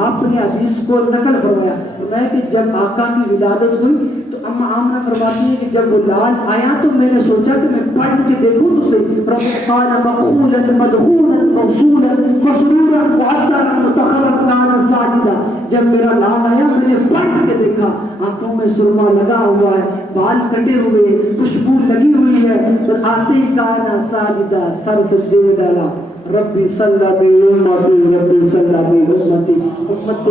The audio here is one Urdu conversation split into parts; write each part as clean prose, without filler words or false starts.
آپ نے عزیز کو نقل فرمایا فرمایا کہ جب آقا کی ولادت ہوئی تو اما آمنہ فرماتی ہے کہ جب وہ لال آیا تو میں نے سوچا کہ میں پڑھ کے دیکھوں تو صحیح رب قال مقولا مدخولا موصولا مسرورا معطرا متخرا كان ساجدا جب میرا لال آیا میں نے پڑھ کے دیکھا آنکھوں میں سرما لگا ہوا ہے بال کٹے ہوئے خوشبو لگی ہوئی ہے اور آتے ہی کانا ساجدہ سر سجدے میں ڈالا ربی صلی امتی ربی صلی امتی امت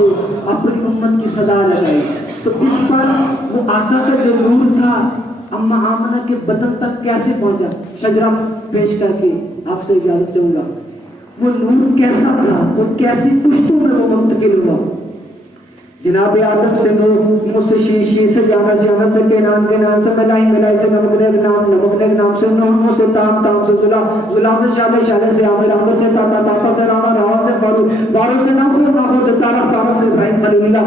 اپنی امت کی صدا لگائی تو اس پر وہ آقا کا جو نور تھا اما آمنہ کے بدن تک کیسے پہنچا شجرہ پیش کر کے آپ سے اجازت چاہوں گا وہ نور کیسا تھا وہ کیسی پشتوں میں وہ منتقل ہوا جناب آدم سے نوح سے شیشی سے جانا سے کینان سے ملائی سے نمک نام سے نوح سے تام سے زلا سے شالے سے عامر سے تاتا سے راما سے بارو سے ناخو سے تارا سے ابراہیم خلیل اللہ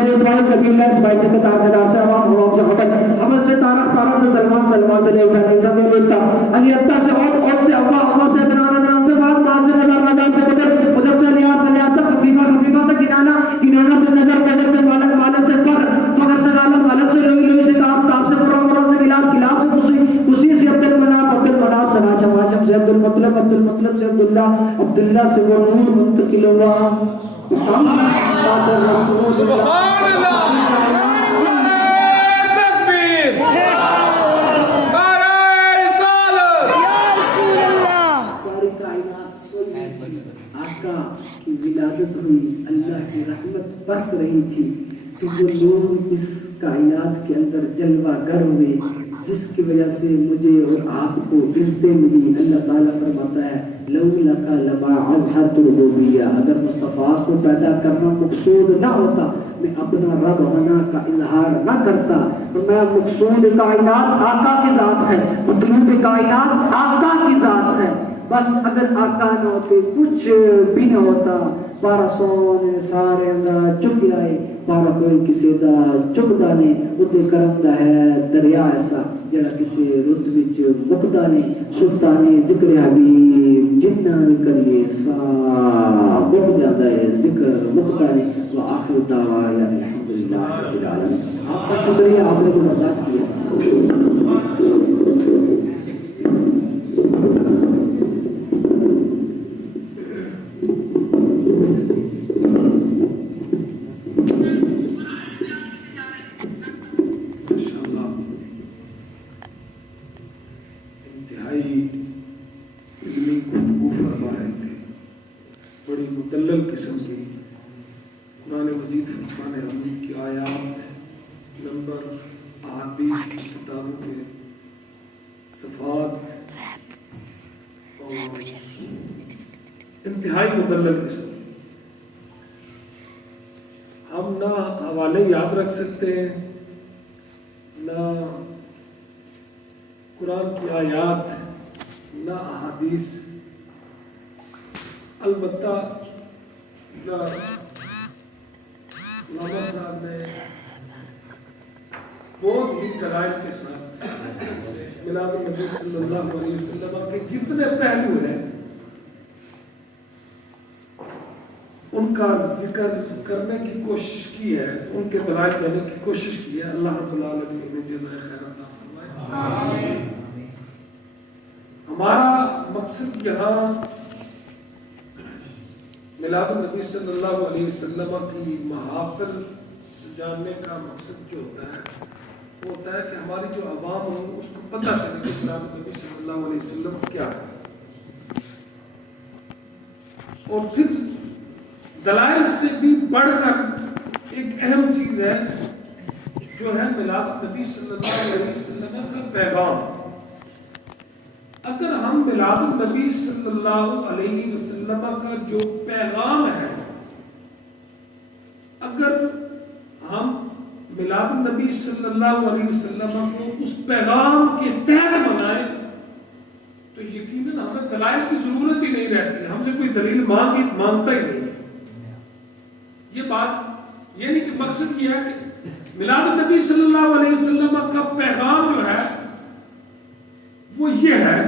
سے اسماعیل نبی اللہ اسماعیل سے قطار سے عوام سے حمل سے تارا سے سلمان سے لیسا سے لیتا علی عطا سے اور سے ابا سے بنانا سے بعد سے مدار سے ادھر سے لیاس سے خفیفہ سے کنانا سے نظر سے مالک سے فخر سے غالب سے لوئی سے تاب سے فرعون سے کلاب سے اسی سے عبد المناف شماشم سے عبد المطلب سے عبداللہ سے وہ نور منتقل ہوا سبحان اللہ تکبیر نعرہ رسالت یا رسول اللہ ساری کائنات سوئی تھی آقا کی ولادت ہوئی اللہ کی رحمت برس رہی تھی تو وہ لوگ اس کائنات کے اندر جلوہ گر ہوئے جس کی وجہ سے مجھے اور آپ کو عزتیں ملی اللہ تعالیٰ فرماتا ہے لولا لما اظہرت الربوبیہ اگر مصطفیٰ کو پیدا کرنا مقصود نہ ہوتا میں اپنا رب ہونا کا اظہار نہ کرتا تو میں مقصود کائنات آقا کی ذات ہے مطلوب کائنات آقا کی ذات ہے بس اگر آقا نہ ہوتے کچھ بھی نہ ہوتا پارا سونے سارے اندر چک جائے پارا کوئی کسی دا چک دانے ادھے کرم دا ہے دریا ایسا جڑا کسی رد وچ مقدانے سلطانی ذکر حبیب جتنا بھی کریے سا بہت زیادہ ہے ذکر مقدانے و آخر دعوایا الحمدللہ رب العالمین آپ کا شکریہ آپ نے کو برداشت کیا انتہائی مدلل قسم ہم نہ حوالے یاد رکھ سکتے ہیں نہ قرآن کی آیات نہ احادیث البتہ علامہ صاحب نے بہت ہی دلائل کے ساتھ میلاد النبی صلی اللہ علیہ وسلم کے جتنے پہلو ہیں ان کا ذکر کرنے کی کوشش کی ہے ان کے دلائل دینے کی کوشش کی ہے اللہ رب العالمین انہیں جزائے خیر عطا فرمائے ہمارا مقصد یہاں میلاد النبی صلی اللہ علیہ وسلم کی محافل سجانے کا مقصد جو ہوتا ہے وہ ہوتا ہے کہ ہماری جو عوام ہو اس کو پتہ چلے کہ میلاد النبی صلی اللہ علیہ وسلم کیا ہے اور پھر دلائل سے بھی بڑھ کر ایک اہم چیز ہے جو ہے میلاد النبی صلی اللہ علیہ وسلم کا پیغام اگر ہم میلاد النبی صلی اللہ علیہ وسلم کا جو پیغام ہے اگر ہم میلاد النبی صلی اللہ علیہ وسلم کو اس پیغام کے تحت منائیں تو یقیناً ہمیں دلائل کی ضرورت ہی نہیں رہتی ہم سے کوئی دلیل مانگتا ہی نہیں یہ بات یہ نہیں کہ مقصد یہ ہے کہ میلاد النبی صلی اللہ علیہ وسلم کا پیغام جو ہے وہ یہ ہے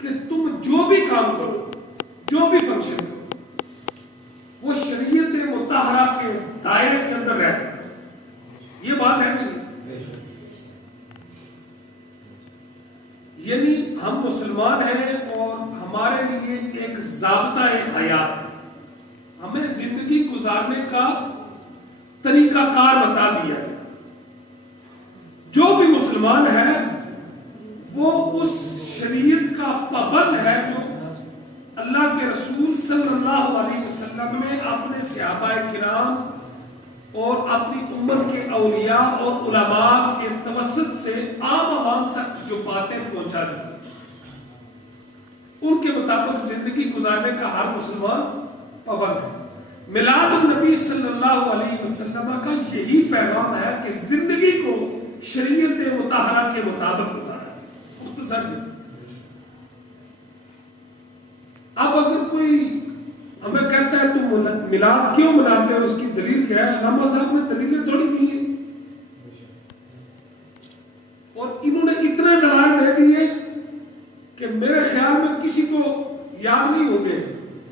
کہ تم جو بھی کام کرو جو بھی فنکشن کرو وہ شریعت ضابطہ حیات ہے، ہمیں زندگی گزارنے کا طریقہ کار بتا دیا گیا. جو بھی مسلمان ہے وہ اس شریعت کا پابند ہے جو اللہ کے رسول صلی اللہ علیہ وسلم نے اپنے صحابہ کرام اور اپنی امت کے اولیاء اور علماء کے توسط سے عام عوام تک جو باتیں پہنچا دی، ان کے مطابق زندگی گزارنے کا ہر مسلمان پابند ہے. میلاد النبی صلی اللہ علیہ وسلم کا یہی پیغام ہے کہ زندگی کو شریعت مطہرہ کے مطابق گزارا. مختصر سے اب اگر کوئی ہمیں کہتا ہے تم میلاد کیوں مناتے ہو، اس کی دلیل کیا ہے، علامہ صاحب نے دلیلیں تھوڑی دی ہیں اور انہوں نے اتنے دلائل دے دیے کہ میرے خیال میں کسی کو یاد نہیں ہوں گے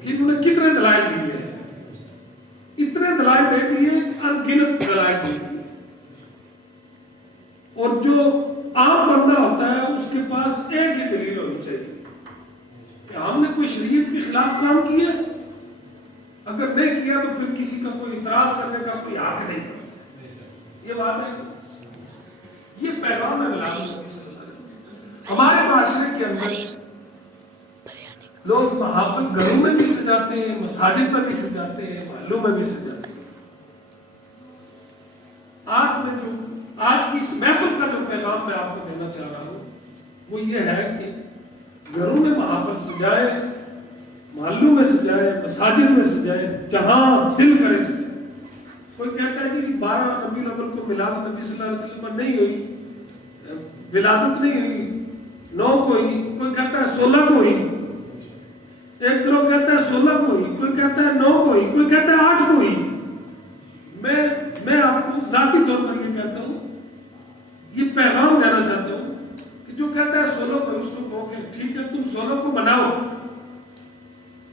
کہ انہوں نے کتنے دلائل دیے ہیں. اتنے دلائل دے دیے، انگنت دلائل دے دیے. اور جو عام بندہ ہوتا ہے اس کے پاس ایک ہی دلیل ہونی چاہیے کہ ہم نے کوئی شریعت کے خلاف کام کیا، اگر نہیں کیا تو پھر کسی کا کوئی اعتراض کرنے کا کوئی حق نہیں. یہ بات ہے، یہ پیغام ہے میلاد النبی صلی اللہ علیہ وسلم. ہمارے معاشرے کے اندر لوگ محافل گھروں میں بھی سجاتے ہیں، مساجد میں بھی سجاتے ہیں، محلوں میں بھی سجاتے ہیں. آج کی اس محفل کا جو پیغام میں آپ کو دینا چاہ رہا ہوں وہ یہ ہے کہ گھروں میں محافل سجائے، محلوں میں سجائے، مساجد میں سجائے، جہاں دل کرے سجائے. کوئی کہتا ہے کہ 12 ربیع الاول کو میلاد نبی صلی اللہ علیہ وسلم نہیں ہوئی، ولادت نہیں ہوئی، 9 کو ہوئی، کوئی کہتا ہے 16 کو ہوئی، ایک لوگ کہتا ہے 16 کو ہوئی، کوئی کہتا ہے 9 کو ہوئی، کوئی کہتا ہے 8 کو ہوئی. میں آپ کو ذاتی طور پر یہ کہتا ہوں، یہ پیغام دینا چاہتا ہوں کہ جو کہتا ہے 16 کو، اس کو کہو کہ ٹھیک ہے تم 16 کو مناؤ،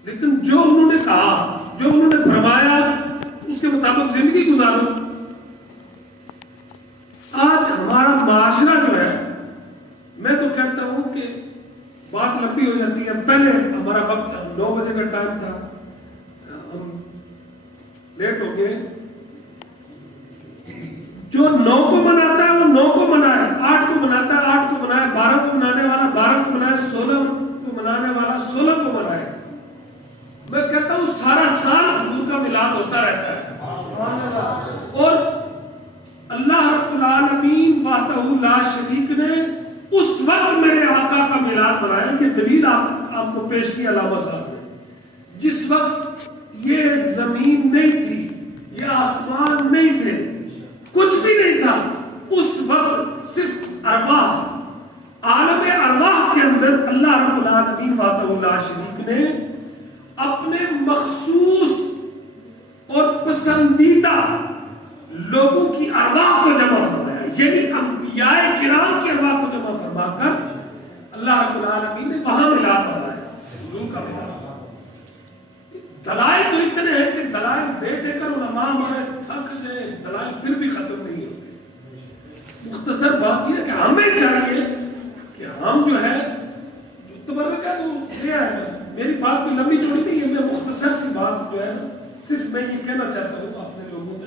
لیکن جو انہوں نے کہا، جو انہوں نے فرمایا اس کے مطابق زندگی گزارو. آج ہمارا معاشرہ جو ہے، میں تو کہتا ہوں کہ بات لمبی ہو جاتی ہے. پہلے ہمارا وقت 9 بجے کا ٹائم تھا، ہم لیٹ ہو گئے. جو 9 کو مناتا ہے وہ 9 کو منائے، 8 کو مناتا ہے 8 کو منائے، 12 کو منانے والا 12 کو منائے، 16 کو منانے والا 16 کو منائے. میں کہتا ہوں سارا سال حضور کا میلاد ہوتا رہتا ہے. اور اللہ رب العالمین وحدہ لا شریک نے اس وقت میرے آقا کا میلاد منایا. یہ دلیل آپ کو پیش کی علامہ صاحب نے. جس وقت یہ زمین نہیں تھی، یہ آسمان نہیں تھے، کچھ بھی نہیں تھا، اس وقت صرف ارواح، عالم ارواح کے اندر اللہ رب العالمین وحدہ لا شریک نے اپنے مخصوص اور پسندیدہ لوگوں کی ارواح کو جمع فرمایا. یعنی انبیاء کرام کی ارواح کو جمع فرما کر اللہ رب العالمین نے وہاں میلاد منایا، حضور کا میلاد. دلائل تو اتنے ہیں کہ دلائل دے دے کر علماء ہمارے تھک گئے، دلائل پھر بھی ختم نہیں ہوتے. مختصر بات یہ ہے کہ ہمیں چاہیے کہ ہم جو ہے جو تبرک ہے وہ یہ ہے. بس میری بات کوئی لمبی چوڑی نہیں ہے، میں مختصر سی بات جو ہے صرف میں یہ کہنا چاہتا ہوں اپنے لوگوں کو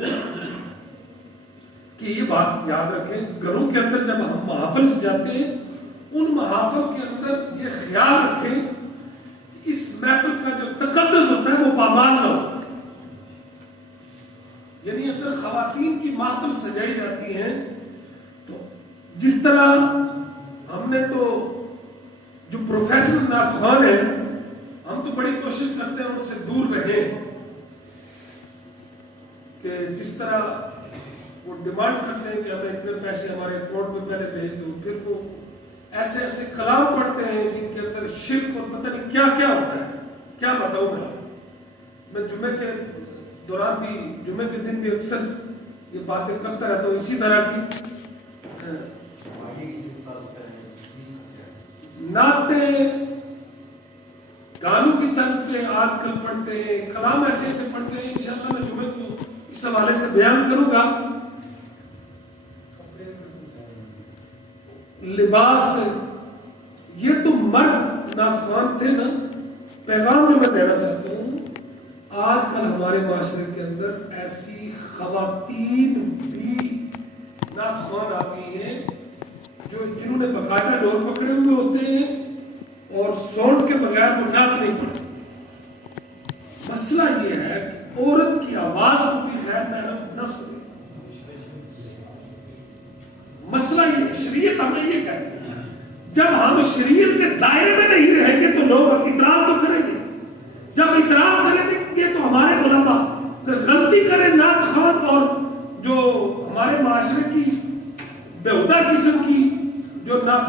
کہ یہ بات یاد رکھیں. گھروں کے اندر جب ہم محافل سجاتے ہیں، ان محافل کے اندر یہ خیال رکھیں کہ اس محفل کا جو تقدس ہوتا ہے وہ پامال نہ ہو. یعنی اگر خواتین کی محفل سجائی جاتی ہیں تو جس طرح ہم نے تو جو پروفیشنل نعتخوان ہیں، ہم تو بڑی کوشش کرتے ہیں ان سے دور رہیں کہ جس طرح وہ ڈیمانڈ کرتے ہیں کہ ہمیں اتنے پیسے ہمارے اکاؤنٹ میں پہلے بھیج دو، پھر وہ ایسے ایسے کلام پڑھتے ہیں جن کے اندر شرک اور پتہ نہیں کیا کیا ہوتا ہے. کیا بتاؤں میں جمعے کے دوران بھی، جمعے کے دن بھی اکثر یہ باتیں کرتا رہتا ہوں اسی طرح کی. نعتیں گانوں کی طرز پہ آج کل پڑھتے ہیں، کلام ایسے ایسے پڑھتے ہیں. انشاءاللہ میں جمعے کو اس حوالے سے بیان کروں گا. لباس، یہ تو مرد نعتخوان تھے نا، پیغام جو میں دینا چاہتا ہوں، آج کل ہمارے معاشرے کے اندر ایسی خواتین بھی نعت خوان آ گئی ہیں جنہوں نے باقاعدہ ڈور پکڑے ہوئے ہوتے ہیں اور سونڈ کے بغیر وہ نعت نہیں پڑھتی۔ مسئلہ یہ ہے کہ عورت کی آواز کو بھی غیر محرم نہ سنے۔ مسئلہ یہ، شریعت ہمیں یہ کہتی ہے جب ہم شریعت کے دائرے میں نہیں رہیں گے تو لوگ اعتراض تو کریں گے، جب اعتراض کریں گے تو ہمارے علماء غلطی کریں نعت خوان اور جو ہمارے معاشرے کی بیہودہ قسم کی جو نعت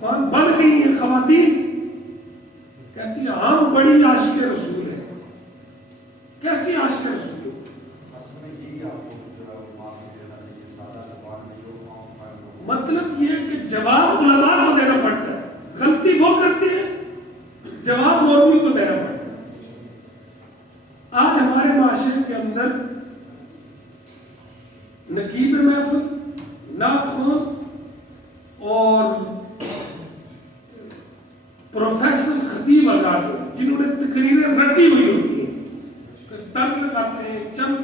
خوان بن گئی ہیں خواتین، کہتی ہیں ہم بڑی عاشق رسول ہیں۔ کیسی عاشق رسول؟ مطلب یہ کہ جواب علماء کو دینا پڑتا ہے، غلطی وہ کرتے ہیں، جواب مولوی کو دینا پڑتا ہے۔ آج ہمارے معاشرے کے اندر نقیب محفل، نعت خوان اور پروفیشنل خطیب حضرات جنہوں نے تقریریں رٹی ہوئی ہوتی ہیں، طرز لگاتے ہیں، چند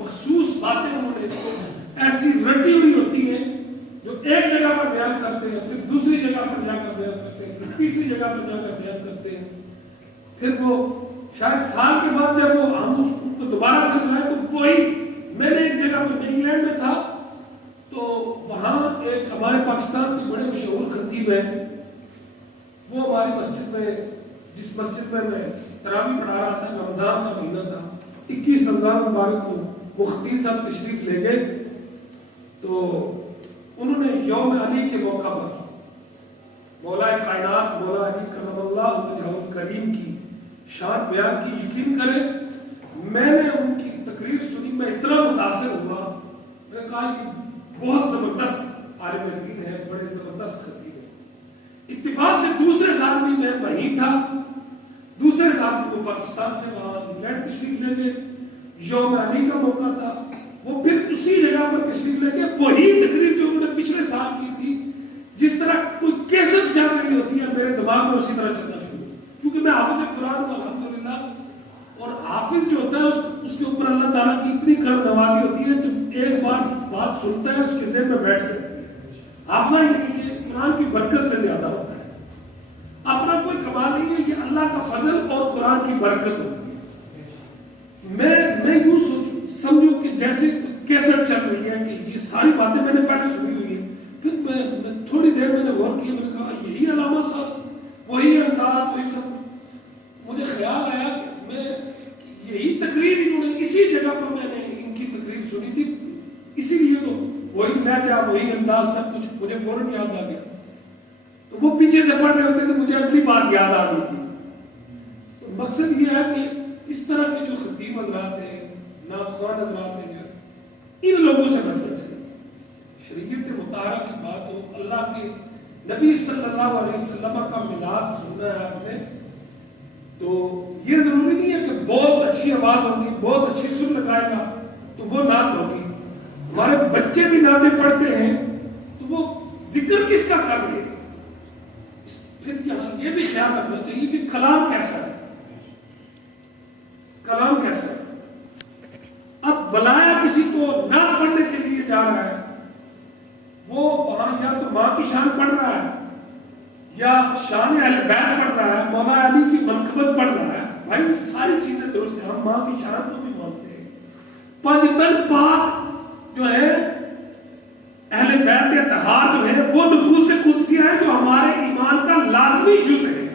مخصوص باتیں انہوں نے ایسی رٹی ہوئی ہوتی ہیں جو ایک جگہ پر بیان کرتے ہیں، پھر دوسری جگہ پر جا کر بیان کرتے ہیں، پھر تیسری جگہ پر جا کر بیان کرتے ہیں، پھر وہ شاید سال کے بعد جب وہ ہم اس کو دوبارہ کر لائیں تو وہی، میں نے ایک جگہ پر انگلینڈ میں تھا تو وہاں ایک ہمارے پاکستان کے بڑے مشہور خطیب ہیں، وہ ہماری مسجد میں، جس مسجد میں میں تراویح پڑھا رہا تھا، رمضان کا مہینہ تھا، 21 رمضان مبارک کو وہ خطیب صاحب تشریف لے گئے تو انہوں نے یوم علی کے موقع پر مولا کائنات مولا علی کرم اللہ وجہہ الکریم کی شان بیان کی۔ یقین کریں میں نے ان کی تقریر سنی، میں اتنا متاثر ہوا، میں نے کہا یہ بہت زبردست عالم دین ہے، بڑے زبردست خطیب ہے۔ اتفاق سے دوسرے سال بھی میں وہیں تھا، دوسرے سال بھی وہ پاکستان سے وہاں انگلینڈ تشریف لے گئے، یوم علی کا موقع تھا، وہ پھر اسی جگہ پر تشریف لے گئے، وہی تقریر جو انہوں نے پچھلے سال کی تھی، جس طرح کوئی کیسٹ چل رہی ہوتی ہے میرے دماغ میں اسی طرح چلنا شروع ہوا، کیونکہ میں حافظ قرآن ہوں الحمدللہ، اور حافظ جو ہوتا ہے اس کے اوپر اللہ تعالیٰ کی اتنی کرم نوازی ہوتی ہے، جب ایک بات سنتا ہے اس کے ذہن میں بیٹھ جاتی ہے۔ حافظہ یہ قرآن کی برکت سے زیادہ ہوتا ہے، اپنا کوئی کمال نہیں ہے، یہ اللہ کا فضل اور قرآن کی برکت ہوتی ہے۔ میں یوں سمجھوں کہ جیسے کیسٹ چل رہی ہے کہ یہ ساری باتیں میں نے پہلے سنی ہوئی ہیں، پھر میں تھوڑی دیر میں نے غور کیا، میں نے کہا یہی علامہ صاحب، وہی انداز، وہی سب، مجھے خیال آیا کہ میں یہی تقریر انہوں نے اسی جگہ پر میں نے ان کی تقریر سنی تھی، اسی لیے تو وہی لہجہ، وہی انداز، سب کچھ مجھے فوراً یاد آ گیا۔ تو وہ پیچھے سے پڑھ رہے ہوتے تو مجھے اگلی بات یاد آ گئی تھی۔ تو مقصد یہ ہے کہ اس طرح کے جو خطیب حضرات ہیں، نعت خوان حضرات ہیں، ان لوگوں سے بچنا چاہیے۔ شریعت مطہرہ کی بات ہو، اللہ کے نبی صلی اللہ علیہ وسلم کا میلاد سننا ہے آپ نے، تو یہ ضروری نہیں ہے کہ بہت اچھی آواز ہوگی، بہت اچھی سن لگائے گا تو وہ نعت ہوگی۔ ہمارے بچے بھی نعتیں پڑھتے ہیں تو وہ ذکر کس کا کر رہے ہیں، پھر یہاں یہ بھی خیال رکھنا چاہیے کہ کلام کیسا ہے، کلام کیسا ہے۔ اب بلایا کسی کو نعت پڑھنے کے لیے جا رہا ہے، وہ وہاں یا تو ماں کی شان پڑھ رہا ہے یا شان اہل بیت پڑھ رہا ہے، مولا علی کی منقبت پڑھ رہا ہے، بھائی ساری چیزیں درست ہیں، ہم ماں کی شان کو بھی مانتے ہیں۔ پنجتن پاک جو ہے، اہل بیت اطہار جو ہے، وہ نفوس قدسیہ ہیں جو ہمارے ایمان کا لازمی جز ہے،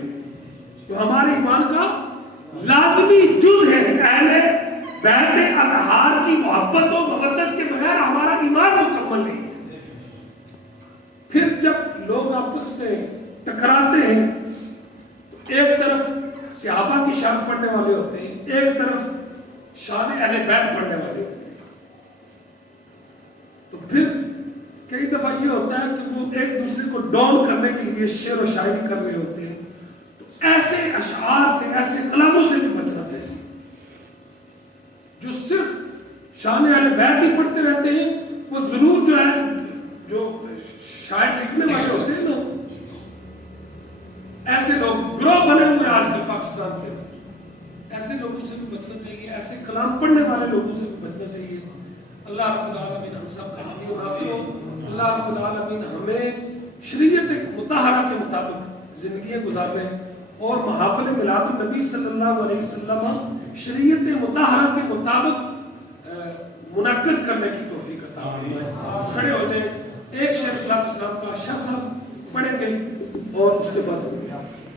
جو ہمارے ایمان کا لازمی جز ہے۔ اہل بیت اطہار کی محبت و مودت کے بغیر ہمارا ایمان مکمل نہیں ہے۔ پھر جب لوگ آپس میں ٹکراتے ہیں تو ایک طرف صحابہ کی شان پڑھنے والے ہوتے ہیں، ایک طرف شان اہل بیت پڑھنے والے ہوتے ہیں، تو پھر کئی دفعہ یہ ہوتا ہے کہ وہ ایک دوسرے کو ڈاؤن کرنے کے لیے شعر و شاعری کر رہے ہوتے ہیں، تو ایسے اشعار سے، ایسے کلاموں سے بھی بچنا چاہیے۔ جو صرف شان اہل بیت ہی پڑھتے رہتے ہیں، وہ ضرور جو ہے، جو شاعر لکھنے والے ہوتے ہیں نا، ایسے لوگ گروہ بنے ہوئے آج کل پاکستان کے ایسے لوگوں سے بھی بچنا چاہیے, ایسے کلام پڑھنے والے لوگوں سے بھی بچنا چاہیے. اللہ رب العالمین ہم سب کا حامی و ناصر ہو. اللہ رب العالمین ہمیں شریعت مطہرہ کے مطابق زندگیاں گزارنے اور محافل میلاد النبی صلی اللہ علیہ وسلم شریعت مطہرہ کے مطابق منعقد کرنے کی توفیق عطا فرمائے. کھڑے ہو جائیں, ایک شیخ صلاۃ السلام کا شاہ صاحب پڑھیں گے اور اس کے بعد